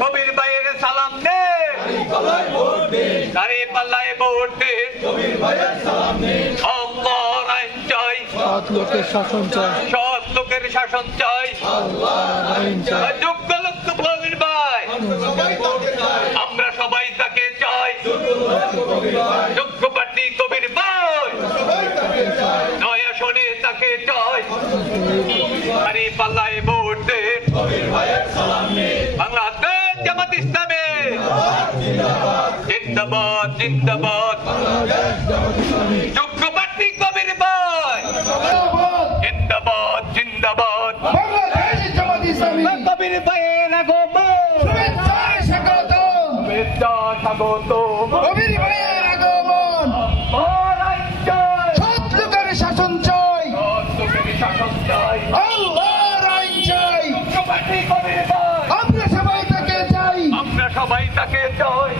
কবির ভাইয়ের সালাম নে, দাঁড়িয়ে পাল্লায় ভোট দে, আল্লাহর আইন চাই, সৎ লোকের শাসন চাই, সৎ লোকের শাসন চাই, যোগ্য লোক তো কবির ভাই, আমরা সবাই তাকে চাই, যোগ্য প্রার্থী কবির ভাই, নয়া শোনে তাকে চাই, দাঁড়িয়ে পাল্লায় ভোট দে, বাংলাদেশ জামাত ইসলামী জিন্দাবাদ জিন্দাবাদ, যোগ্য প্রার্থী কবির ভাই জিন্দাবাদ জিন্দাবাদ, কবির ভাইয়ের আগমন শুভেচ্ছায় স্বাগতম, শুভেচ্ছা স্বাগত, কবির ভাইয়ের আগমন, সৎ লোকের শাসন চাই, শাসন চাই, আল্লাহর আইন চাই, যোগ্য প্রার্থী কবির ভাই, আমরা সবাই তাকে চাই, আমরা সবাই তাকে চাই,